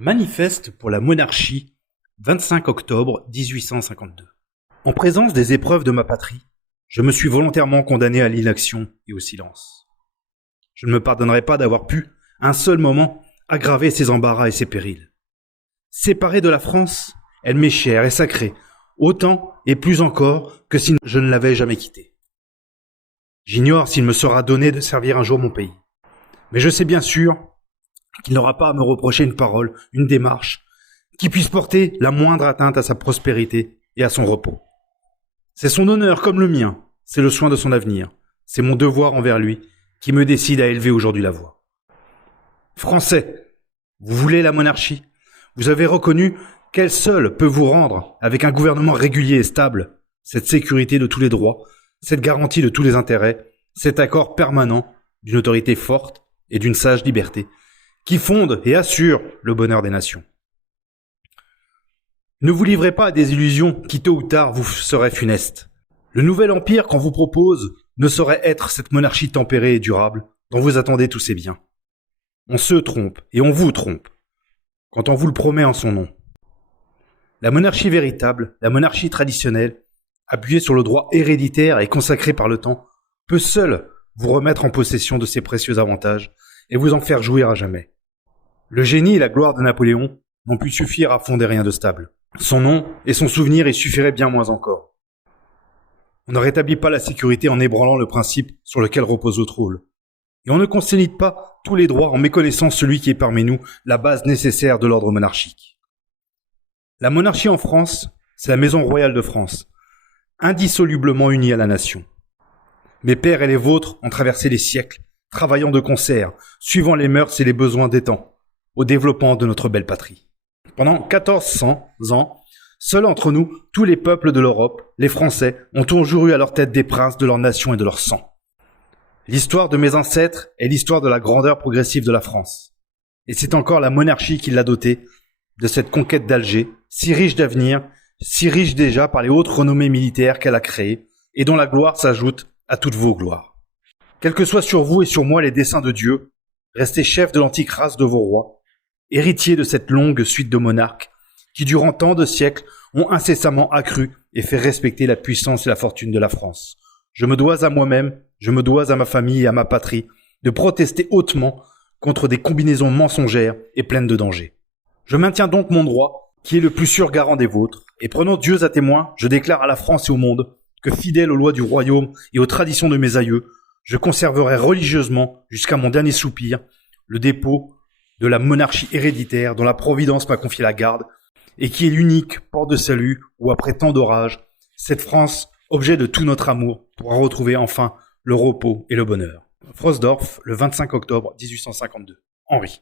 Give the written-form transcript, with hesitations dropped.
Manifeste pour la monarchie, 25 octobre 1852. En présence des épreuves de ma patrie, je me suis volontairement condamné à l'inaction et au silence. Je ne me pardonnerai pas d'avoir pu, un seul moment, aggraver ses embarras et ses périls. Séparée de la France, elle m'est chère et sacrée, autant et plus encore que si je ne l'avais jamais quittée. J'ignore s'il me sera donné de servir un jour mon pays. Mais je sais bien sûr qu'il n'aura pas à me reprocher une parole, une démarche, qui puisse porter la moindre atteinte à sa prospérité et à son repos. C'est son honneur comme le mien, c'est le soin de son avenir, c'est mon devoir envers lui qui me décide à élever aujourd'hui la voix. Français, vous voulez la monarchie? Vous avez reconnu qu'elle seule peut vous rendre, avec un gouvernement régulier et stable, cette sécurité de tous les droits, cette garantie de tous les intérêts, cet accord permanent d'une autorité forte et d'une sage liberté, qui fonde et assure le bonheur des nations. Ne vous livrez pas à des illusions qui tôt ou tard vous seraient funestes. Le nouvel empire qu'on vous propose ne saurait être cette monarchie tempérée et durable dont vous attendez tous ces biens. On se trompe et on vous trompe quand on vous le promet en son nom. La monarchie véritable, la monarchie traditionnelle, appuyée sur le droit héréditaire et consacrée par le temps, peut seule vous remettre en possession de ces précieux avantages et vous en faire jouir à jamais. Le génie et la gloire de Napoléon n'ont pu suffire à fonder rien de stable. Son nom et son souvenir y suffiraient bien moins encore. On ne rétablit pas la sécurité en ébranlant le principe sur lequel repose le trône. Et on ne consolide pas tous les droits en méconnaissant celui qui est parmi nous la base nécessaire de l'ordre monarchique. La monarchie en France, c'est la maison royale de France, indissolublement unie à la nation. Mes pères et les vôtres ont traversé les siècles, travaillant de concert, suivant les mœurs et les besoins des temps, au développement de notre belle patrie. Pendant 1400 ans, seuls entre nous, tous les peuples de l'Europe, les Français, ont toujours eu à leur tête des princes de leur nation et de leur sang. L'histoire de mes ancêtres est l'histoire de la grandeur progressive de la France. Et c'est encore la monarchie qui l'a dotée de cette conquête d'Alger, si riche d'avenir, si riche déjà par les hautes renommées militaires qu'elle a créées, et dont la gloire s'ajoute à toutes vos gloires. Quels que soient sur vous et sur moi les desseins de Dieu, restez chefs de l'antique race de vos rois, héritiers de cette longue suite de monarques qui, durant tant de siècles, ont incessamment accru et fait respecter la puissance et la fortune de la France. Je me dois à moi-même, je me dois à ma famille et à ma patrie de protester hautement contre des combinaisons mensongères et pleines de dangers. Je maintiens donc mon droit, qui est le plus sûr garant des vôtres, et prenant Dieu à témoin, je déclare à la France et au monde que, fidèle aux lois du royaume et aux traditions de mes aïeux, je conserverai religieusement, jusqu'à mon dernier soupir, le dépôt de la monarchie héréditaire dont la Providence m'a confié la garde, et qui est l'unique port de salut où, après tant d'orages, cette France, objet de tout notre amour, pourra retrouver enfin le repos et le bonheur. Frosdorf, le 25 octobre 1852. Henri.